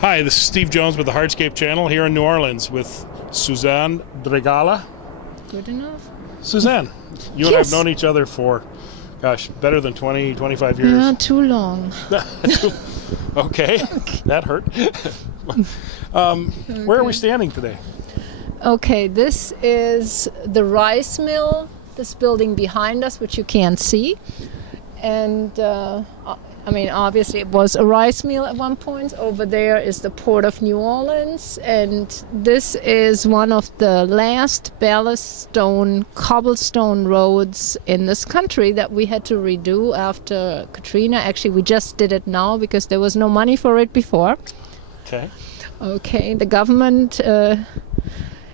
Hi, this is Steve Jones with the Hardscape channel here in New Orleans with Susanne Drygalla. Good enough. Suzanne, you and I have known each other for, better than 20, 25 years. Not too long. Okay, that hurt. Where are we standing today? Okay, this is the rice mill, this building behind us, which you can't see. And obviously it was a rice mill at one point. Over there is the Port of New Orleans, and this is one of the last ballast stone, cobblestone roads in this country that we had to redo after Katrina. Actually, we just did it now because there was no money for it before. Okay, the government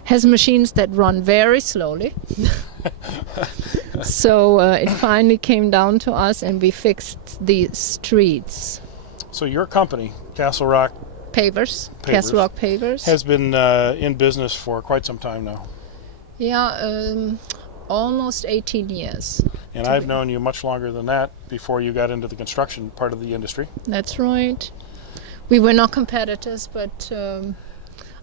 has machines that run very slowly. So it finally came down to us and we fixed the streets. So your company, Rock Pavers, Castle Rock Pavers, has been in business for quite some time now. Yeah, almost 18 years. And I've known you much longer than that before you got into the construction part of the industry. That's right. We were not competitors, but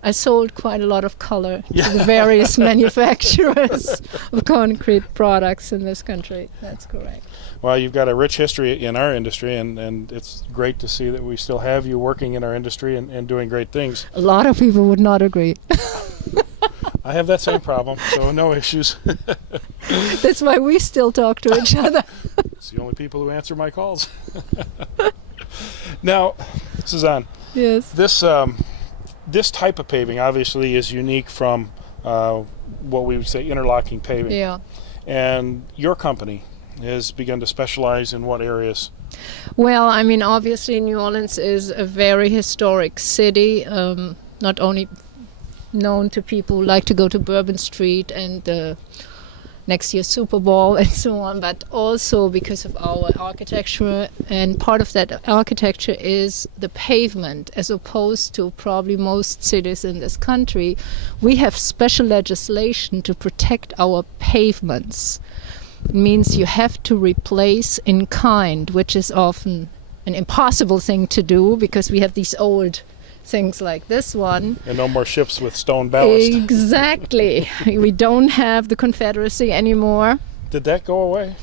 I sold quite a lot of color to the various manufacturers of concrete products in this country. That's correct. Well, you've got a rich history in our industry, and it's great to see that we still have you working in our industry and doing great things. A lot of people would not agree. I have that same problem, so no issues. That's why we still talk to each other. It's the only people who answer my calls. Now, Suzanne, yes. This type of paving obviously is unique from what we would say interlocking paving. Yeah. And your company has begun to specialize in what areas? Well, obviously New Orleans is a very historic city, not only known to people who like to go to Bourbon Street and next year's Super Bowl and so on, but also because of our architecture, and part of that architecture is the pavement. As opposed to probably most cities in this country, we have special legislation to protect our pavements. It means you have to replace in kind, which is often an impossible thing to do because we have these old things like this one. And no more ships with stone ballast. Exactly. We don't have the Confederacy anymore. Did that go away?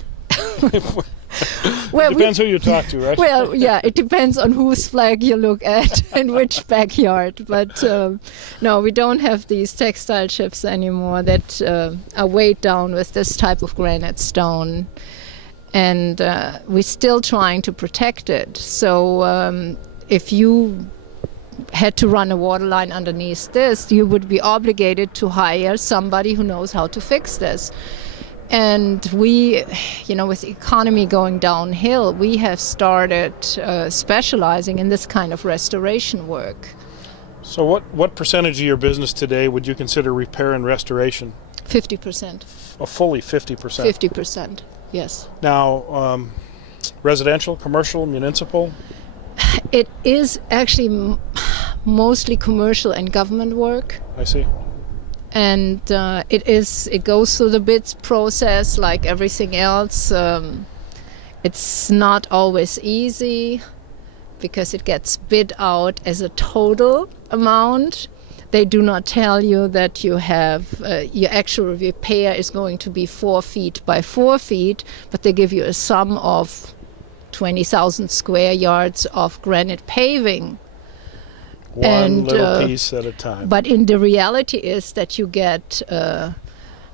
Well, depends who you talk to, right? Well, yeah, it depends on whose flag you look at and which backyard. But no, we don't have these textile ships anymore that are weighed down with this type of granite stone. And we're still trying to protect it. So if you had to run a water line underneath this, you would be obligated to hire somebody who knows how to fix this. And we, with the economy going downhill, we have started specializing in this kind of restoration work. So what percentage of your business today would you consider repair and restoration? 50%. Fully 50%? 50%, yes. Now, residential, commercial, municipal? It is actually mostly commercial and government work. I see. And it goes through the bids process like everything else. It's not always easy because it gets bid out as a total amount. They do not tell you that you have your actual repair is going to be 4 feet by 4 feet, but they give you a sum of 20,000 square yards of granite paving. One little piece at a time. But the reality is that you get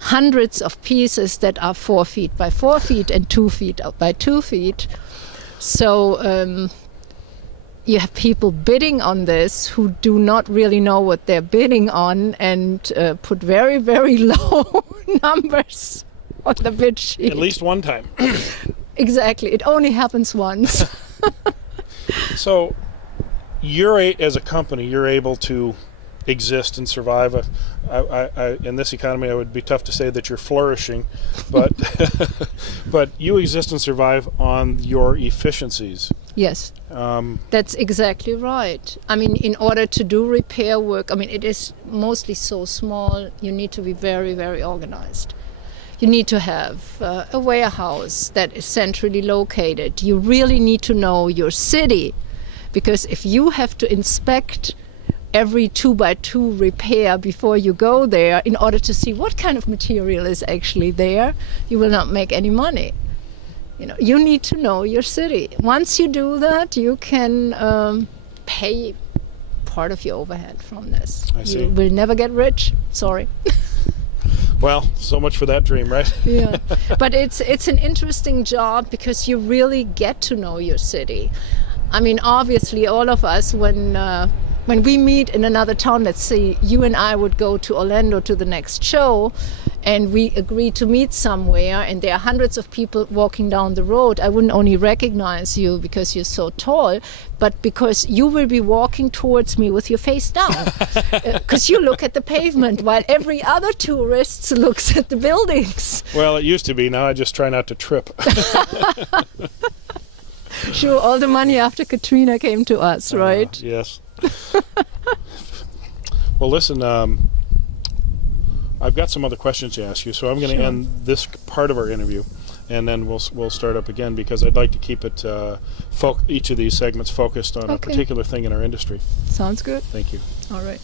hundreds of pieces that are 4 feet by 4 feet and 2 feet by 2 feet. So you have people bidding on this who do not really know what they're bidding on and put very, very low numbers on the bid sheet. At least one time. Exactly. It only happens once. So as a company, you're able to exist and survive. In this economy, it would be tough to say that you're flourishing, but but you exist and survive on your efficiencies. Yes, that's exactly right. In order to do repair work, it is mostly so small, you need to be very, very organized. You need to have a warehouse that is centrally located. You really need to know your city Because if you have to inspect every 2x2 repair before you go there in order to see what kind of material is actually there, you will not make any money. You need to know your city. Once you do that, you can pay part of your overhead from this. I see. You will never get rich. Sorry. Well, so much for that dream, right? Yeah, but it's an interesting job because you really get to know your city. I mean, obviously, all of us, when we meet in another town, let's say you and I would go to Orlando to the next show, and we agree to meet somewhere, and there are hundreds of people walking down the road, I wouldn't only recognize you because you're so tall, but because you will be walking towards me with your face down. Because you look at the pavement while every other tourist looks at the buildings. Well, it used to be. Now I just try not to trip. Sure, all the money after Katrina came to us, right? Yes. Well, listen, I've got some other questions to ask you, so I'm going to end this part of our interview, and then we'll start up again, because I'd like to keep it each of these segments focused on a particular thing in our industry. Sounds good. Thank you. All right.